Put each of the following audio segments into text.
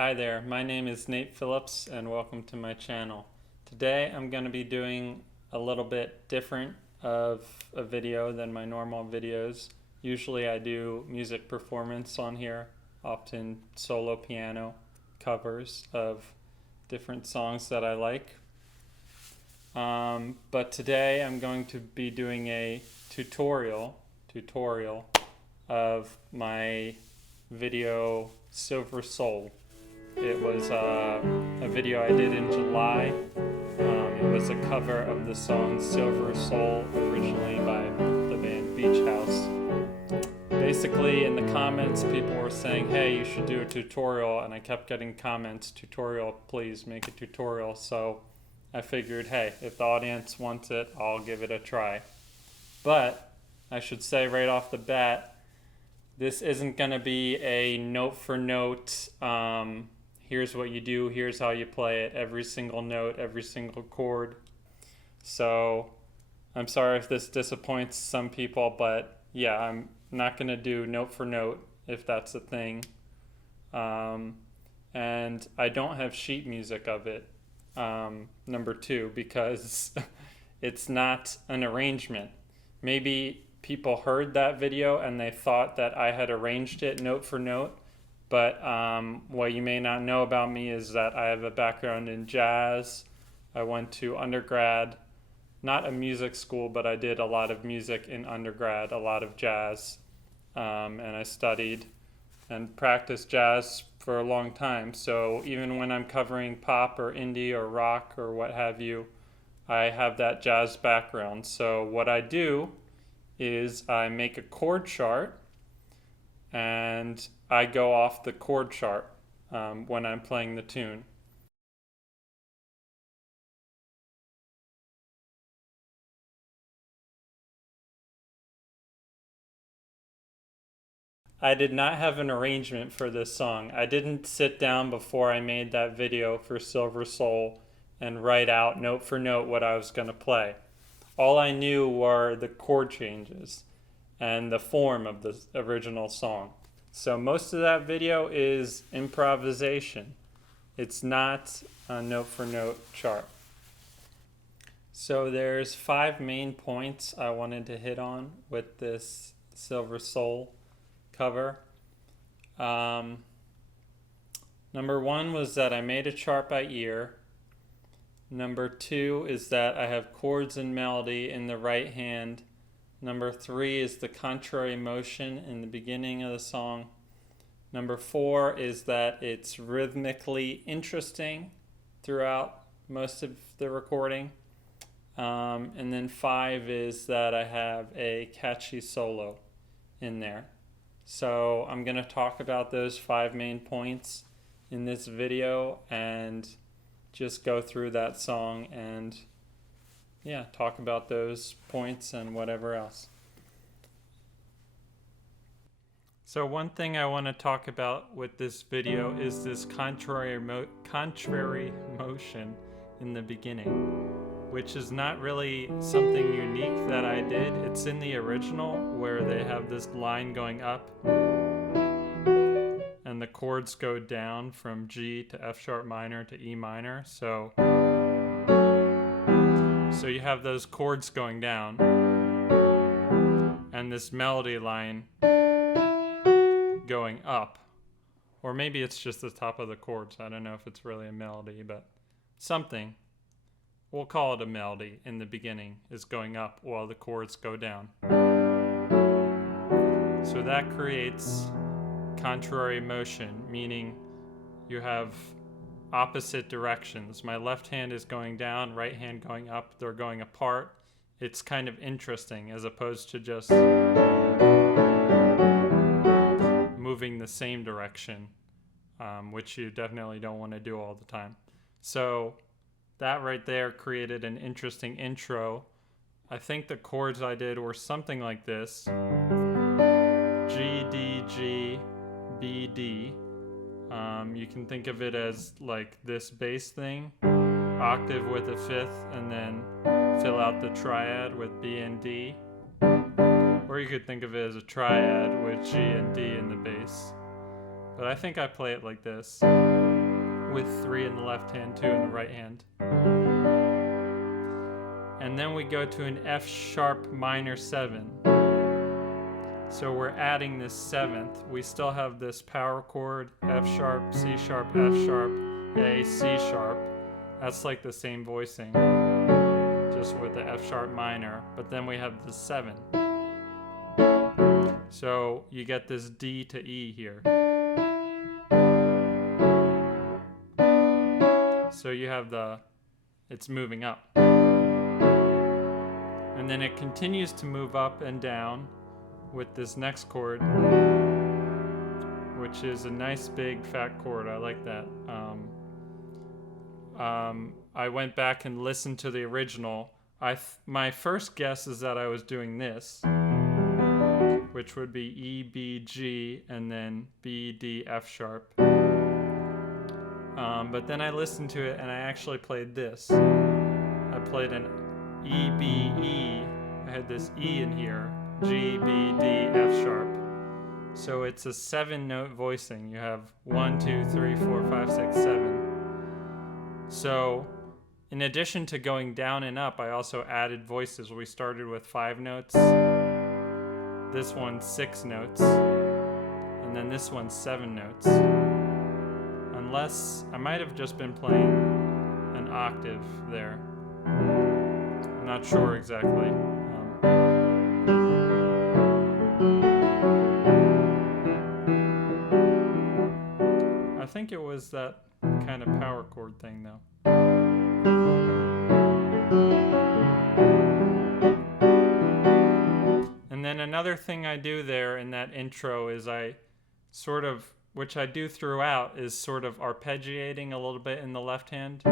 Hi there, my name is Nate Phillips and welcome to my channel. Today I'm going to be doing a little bit different of a video than my normal videos. Usually I do music performance on here, often solo piano covers of different songs that I like. But today I'm going to be doing a tutorial of my video Silver Soul. It was a video I did in July. It was a cover of the song Silver Soul, originally by the band Beach House. Basically, in the comments, people were saying, hey, you should do a tutorial, and I kept getting comments, tutorial, please make a tutorial. So I figured, hey, if the audience wants it, I'll give it a try. But I should say right off the bat, this isn't going to be a note for note, here's what you do, here's how you play it, every single note, every single chord. So I'm sorry if this disappoints some people, but yeah, I'm not going to do note for note if that's a thing. And I don't have sheet music of it, number two, because it's not an arrangement. Maybe people heard that video and they thought that I had arranged it note for note. But what you may not know about me is that I have a background in jazz. I went to undergrad, not a music school, but I did a lot of music in undergrad, a lot of jazz. And I studied and practiced jazz for a long time. So even when I'm covering pop or indie or rock or what have you, I have that jazz background. So what I do is I make a chord chart and I go off the chord chart when I'm playing the tune. I did not have an arrangement for this song. I didn't sit down before I made that video for Silver Soul and write out note for note what I was going to play. All I knew were the chord changes and the form of the original song. So most of that video is improvisation. It's not a note for note chart. So there's 5 main points I wanted to hit on with this Silver Soul cover. Number 1 was that I made a chart by ear. Number 2 is that I have chords and melody in the right hand. Number 3 is the contrary motion in the beginning of the song. Number 4 is that it's rhythmically interesting throughout most of the recording. And then 5 is that I have a catchy solo in there. So I'm going to talk about those 5 main points in this video and just go through that song and talk about those points and whatever else. So one thing I want to talk about with this video is this contrary motion in the beginning, which is not really something unique that I did. It's in the original where they have this line going up and the chords go down from G to F sharp minor to E minor. So you have those chords going down and this melody line going up. Or maybe it's just the top of the chords. I don't know if it's really a melody, but something, we'll call it a melody, in the beginning is going up while the chords go down. So that creates contrary motion, meaning you have opposite directions. My left hand is going down, right hand going up, they're going apart. It's kind of interesting as opposed to just moving the same direction, which you definitely don't want to do all the time. So that right there created an interesting intro. I think the chords I did were something like this: G, D, G, B, D. You can think of it as like this bass thing, octave with a fifth, and then fill out the triad with B and D. Or you could think of it as a triad with G and D in the bass. But I think I play it like this. with 3 in the left hand, 2 in the right hand. And then we go to an F sharp minor 7. So we're adding this 7th. We still have this power chord, F sharp, C sharp, F sharp, A, C sharp. That's like the same voicing, just with the F sharp minor. But then we have the 7. So you get this D to E here. So you have it's moving up. And then it continues to move up and down with this next chord, which is a nice big fat chord. I like that. I went back and listened to the original. My first guess is that I was doing this, which would be E, B, G, and then B, D, F sharp. But then I listened to it and I actually played this. I played an E, B, E. I had this E in here. G, B, D, F sharp. So it's a 7-note voicing. You have 1, 2, 3, 4, 5, 6, 7. So in addition to going down and up, I also added voices. We started with 5 notes. This one's 6 notes. And then this one's 7 notes. Unless I might have just been playing an octave there. I'm not sure exactly. I think it was that kind of power chord thing though. And then another thing I do there in that intro is I sort of, which I do throughout, is sort of arpeggiating a little bit in the left hand.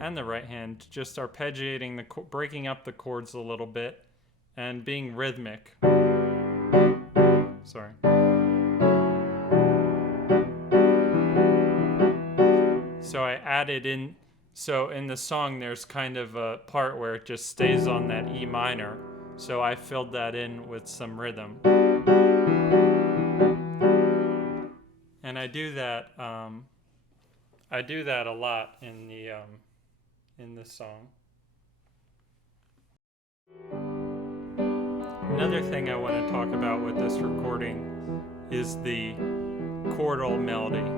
And the right hand, just arpeggiating, breaking up the chords a little bit and being rhythmic. Sorry. So I added in, so in the song there's kind of a part where it just stays on that E minor. So I filled that in with some rhythm. And I do that a lot in this song. Another thing I want to talk about with this recording is the chordal melody.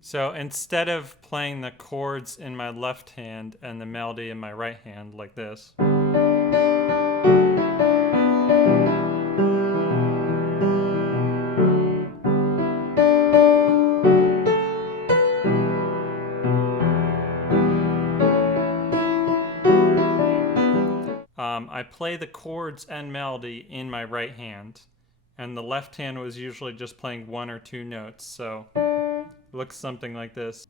So instead of playing the chords in my left hand and the melody in my right hand like this, I play the chords and melody in my right hand, and the left hand was usually just playing 1 or 2 notes, so it looks something like this.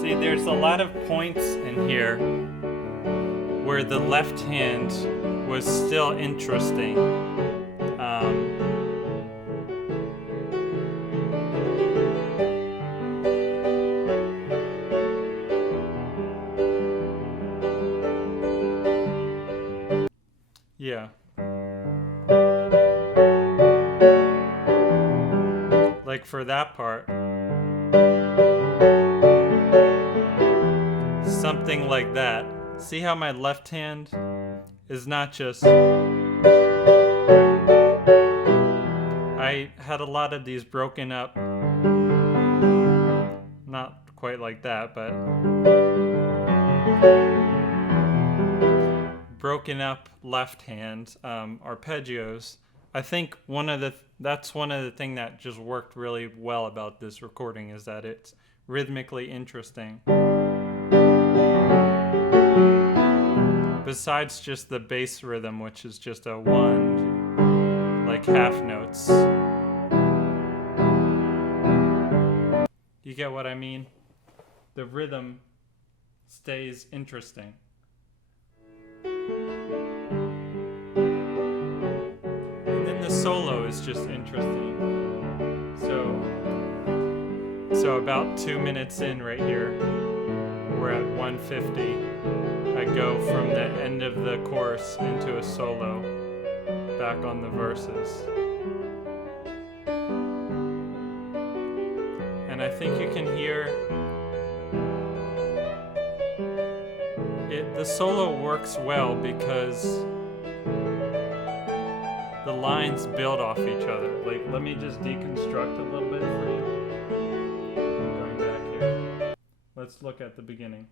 See, there's a lot of points in here where the left hand was still interesting. Yeah. Like for that part. Something like that. See how my left hand is not just I had a lot of these broken up, not quite like that, but broken up left hand arpeggios. I think that's one of the thing that just worked really well about this recording, is that it's rhythmically interesting. Besides just the bass rhythm, which is just a one, like half notes. You get what I mean? The rhythm stays interesting. And then the solo is just interesting. So about 2 minutes in right here, we're at 150. I go from the end of the chorus into a solo, back on the verses. And I think you can hear it. The solo works well because the lines build off each other. Like, let me just deconstruct a little bit for you. Going back here. Let's look at the beginning.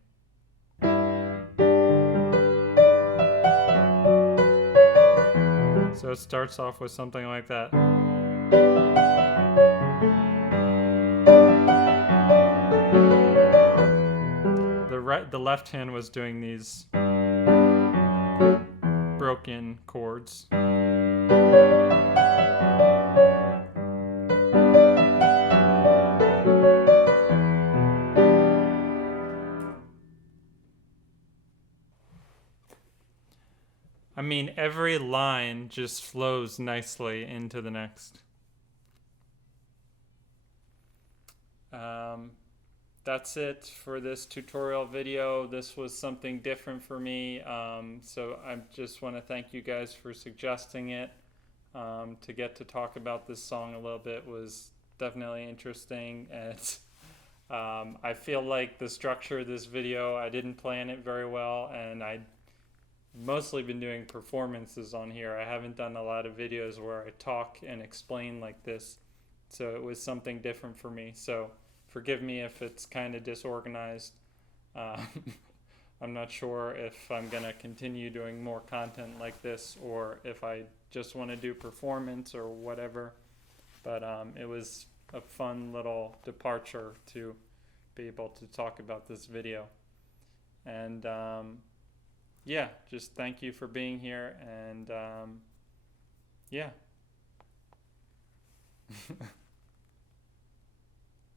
So it starts off with something like that. The left hand was doing these broken chords. I mean, every line just flows nicely into the next. That's it for this tutorial video. This was something different for me, so I just want to thank you guys for suggesting it. To get to talk about this song a little bit was definitely interesting, and I feel like the structure of this video, I didn't plan it very well, and I mostly been doing performances on here. I haven't done a lot of videos where I talk and explain like this, so it was something different for me. So forgive me if it's kind of disorganized. I'm not sure if I'm gonna continue doing more content like this, or if I just want to do performance or whatever, but it was a fun little departure to be able to talk about this video. And yeah, just thank you for being here, and yeah.